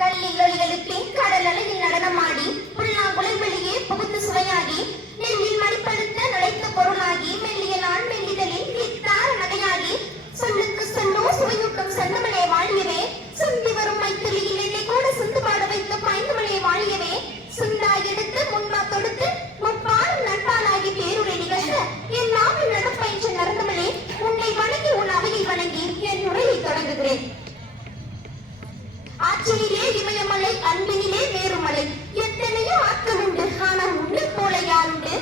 கல்லில் ஒளி எழுப்பி கடல் அலையில் நடனமாடி புல்லாங்குழல் வெளியே புகுந்து சுவையாடி நெல்லில் மணிப்படுத்த நுழைத்த பொருளாகி மெல்லிய நாள் மெல்லிதலில் வித்தார நகையாகி சொல்லுக்கு சொல்லோ சுவையூட்டும் சந்தமலே வாழியவே சுந்தி வரும் மைத்துளியில் என்னை கூட சுந்து பாட வைத்த பாய்ந்தமலே வாழியவே சுந்தாய் எடுத்து முன்பா தொடுத்து முப்பாலும் நண்பாலாகி பேருரை நிகழ்த்த என் நாவில் நடப்பயின்ற நரந்தமலே உன்னை வணங்கி உன் அவையை வணங்கி என் உரையை தொடங்குகிறேன். ஆற்றினிலே இமயமலை அன்பினிலே வேறுமலை எத்தனையோ ஆட்கள் உண்டு ஆனால் உன்னை போல யாருண்டு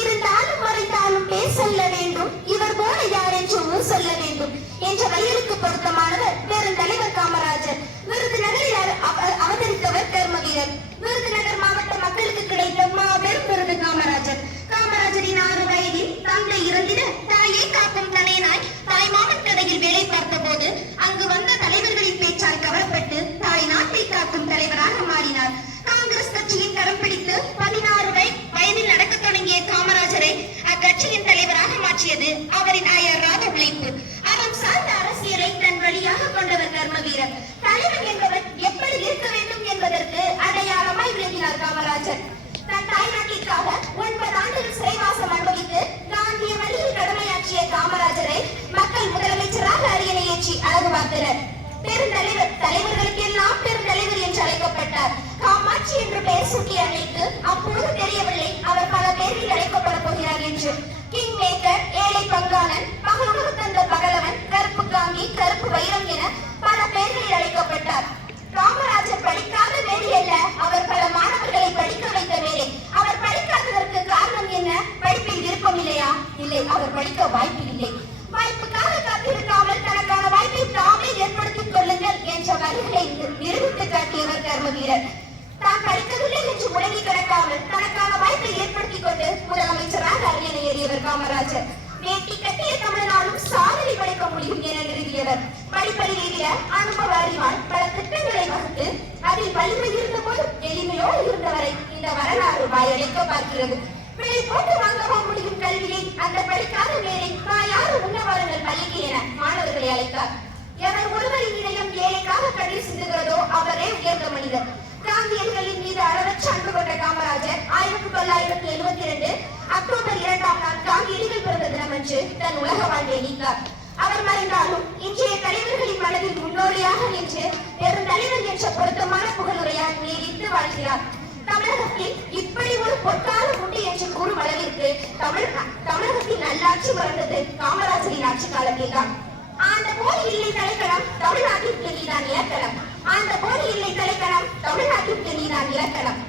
இருந்தாலும் மறைந்தாலும் பேர் சொல்ல வேண்டும் இவர் போல யார் என்று ஊர் சொல்ல வேண்டும் என்ற வயலுக்கு பொருத்தமானவர் பெருந்தலைவர் காமராஜர். விருதுநகரில் அவதரித்தவர் கர்ம வீரர். விருதுநகர் மாவட்ட மக்களுக்கு கிடைத்த மாபெரும் விருது காமராஜர். காமராஜரின் 6 வயதில் தந்தை இறந்திட தாயை காக்கும் தனையனாய் தாய் மாமன் கடையில் வேலை பார்த்த போது அங்கு வந்த தலைவர்களின் பேச்சால் கவரப்பட்டு தாய் நாட்டை காக்கும் தலைவராக மாறினார். காங்கிரஸ் கட்சியின் கரம் பிடித்து 16 வயதில் நடக்க தொடங்கிய காமராஜரை அக்கட்சியின் தலைவராக மாற்றியது அவரின் அயராத உழைப்பு. அறம் சார்ந்த அரசியலை தன் வழியாக கொண்டவர் கர்ம வீரர். தலைவர் என்பவர் எப்படி இருக்க வேண்டும் என்பதற்கு அடையாளமாய் விளங்கினார் காமராஜர். தன் தாய்நாட்டிற்காக 9 ஆண்டுகள் சிறைவாசம் அனுபவித்து காந்திய வழியில் கடமையாற்றிய காமராஜரை மக்கள் முதலமைச்சராக அரியணை ஏற்றி அழகு பார்த்தனர். பெருந்தலைவர் தலைவர்களுக்கெல்லாம் பெருந்தலைவர் என்று அழைக்கப்பட்டார். காமாட்சி என்று பெயர் சூட்டிய அன்னைக்கு அப்பொழுது தெரியவில்லை அவர் பல பேரில் அழைக்கப்பட போகிறார் என்று. கிங் மேக்கர், ஏழை பங்காளன், பகலுக்கு தந்த பகலவன், கருப்பு காங்கி, கருப்பு வைரம் என பல பெயர்களில் அழைக்கப்பட்டார். காமராஜர் படிக்காத வேலை அல்ல, அவர் பல மாணவர்களை படிக்க வைத்த வேலை. அவர் படிக்காததற்கு காரணம் என்ன? படிப்பில் விருப்பம் இல்லையா? இல்லை, அவர் படிக்க வாய்ப்பு இல்லை. வாய்ப்புக்காக காத்திருக்காமல் தனக்கான வாய்ப்பை தாமே ஏற்படுத்திக் கொள்ளுங்கள் என்ற வரிகளை நிரூபித்து காட்டியவர் கர்ம வீரர். தான் படிக்கவில்லை என்று முடங்கி கிடக்காமல் தனக்கான வாய்ப்பை ஏற்படுத்திக் கொண்டு முதலமைச்சராக அரியணை ஏறியவர் காமராஜர். வேட்டி கட்டிய தமிழனாலும் சாதனை படைக்க முடியும் என நிறுவியவர். படிப்பறிவை விட அனுபவ அறிவால் பல திட்டங்களை வகுத்து அதில் வலிமை இருந்த போது எளிமையோடு இருந்தவரை இந்த வரலாறு வாயளிக்க பார்க்கிறது. விலை போட்டு வாங்கவா முடியும் கல்வியை? அந்த படிக்காத வேலை தாயாறு உண்ணவாருங்கள் பள்ளிக்கு என மாணவர்களை அழைத்தார். எவர் ஒருவரின் இதயம் ஏழைக்காக கண்ணீர் சிந்துகிறதோ அவரே உயர்ந்த மனிதர். காந்தியடிகளின் மீது அளவற்ற அன்பு கொண்ட காமராஜர் 1972 அக்டோபர் 2ஆம் நாள் காந்தியடிகள் பிறந்த தினமன்று தன் உலக வாழ்வை நீத்தார். அவர் மறைந்தாலும் இன்றைய தலைவர்களின் மனதில் முன்னோடியாக நின்று பெருந்தலைவர் என்ற பொருத்தமான புகழுரையால் நீடித்து வாழ்கிறார். தமிழகத்தில் இப்படி ஒரு பொற்காலம் உண்டு என்று கூறும் அளவிற்கு தமிழகத்தில் நல்லாட்சி வளர்ந்தது காமராஜரின் ஆட்சி காலத்தில் தான். ஆண்ட போது இல்லை தலைக்கணம், தமிழ்நாட்டிற்கு நீதான் இலக்கணம். ஆண்ட போது இல்லை தலைக்கணம், தமிழ்நாட்டிற்கு நீதான் இலக்கணம்.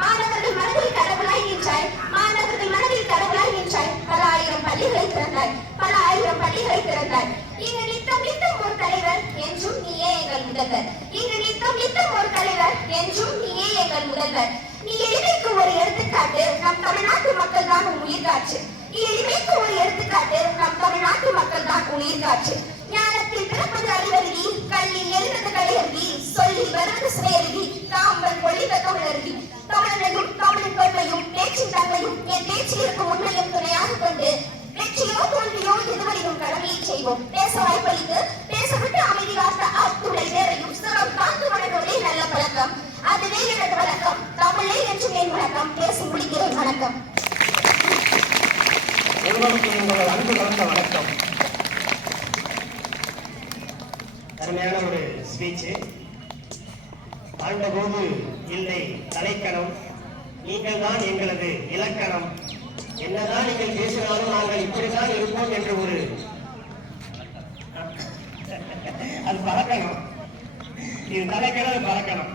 மாணவர்கள் மனதில் கடவுளாய் நின்றாய், மாணவர்கள் மனதில் கடவுளாய் நின்றாய். பல ஆயிரம் பள்ளிகளை திறந்தாய், பல ஆயிரம் பள்ளிகளை திறந்தாய். இங்கு நித்தம் நித்தம் ஒரு தலைவர் என்றும் நீயே எங்கள் முதல்வர். இங்கு நித்தம் நித்தம் ஒரு தலைவர் என்றும் நீயே எங்கள் முதல்வர். நீ எளிமைக்கு ஒரு எடுத்துக்காட்டு, நம் தமிழ்நாட்டு மக்கள் தான் உன் உயிர் காற்று. நீ எளிமைக்கு ஒரு எடுத்துக்காட்டு, நம் தமிழ்நாட்டு மக்கள் தான் உன் உயிர் காற்று. ஞானத்தில் பிறப்பது அறிவருவி, கல்லில் எழுந்தது கலையருவி, சொல்லில் வருவது சுவையருவி, காம்பல் பொழிந்த தமிழருவி. தமிழனையும் தமிழின் பெருமையும் பேச்சின் தன்மையும் என் பேச்சில் இருக்கும் உண்மையும் துணையாக கொண்டு வெற்றியோ தோல்வியோ எதுவரையும் கடமையை செய்வோம். பேச வாய்ப்பளித்து பேசவிட்டு அமைதி காத்த அத்துணை பேரையும் சிறம் காத்து வழங்குவதே நல்ல பழக்கம். அதுவே எனது வழக்கம். தமிழே என்று என் வழக்கம். பேசி முடிக்கிறேன். வணக்கம். அன்பு கலந்த வணக்கம். அருமையான ஒரு ஸ்பீச். ஆண்டபோது இல்லை தலைக்கணம், நீங்கள் தான் எங்களது இலக்கணம். என்னதான் நீங்கள் பேசினாலும் நாங்கள் இப்படிதான் இருப்போம் என்று ஒரு அது பழக்கணும். இது தலைக்கணம், பழக்கணும்.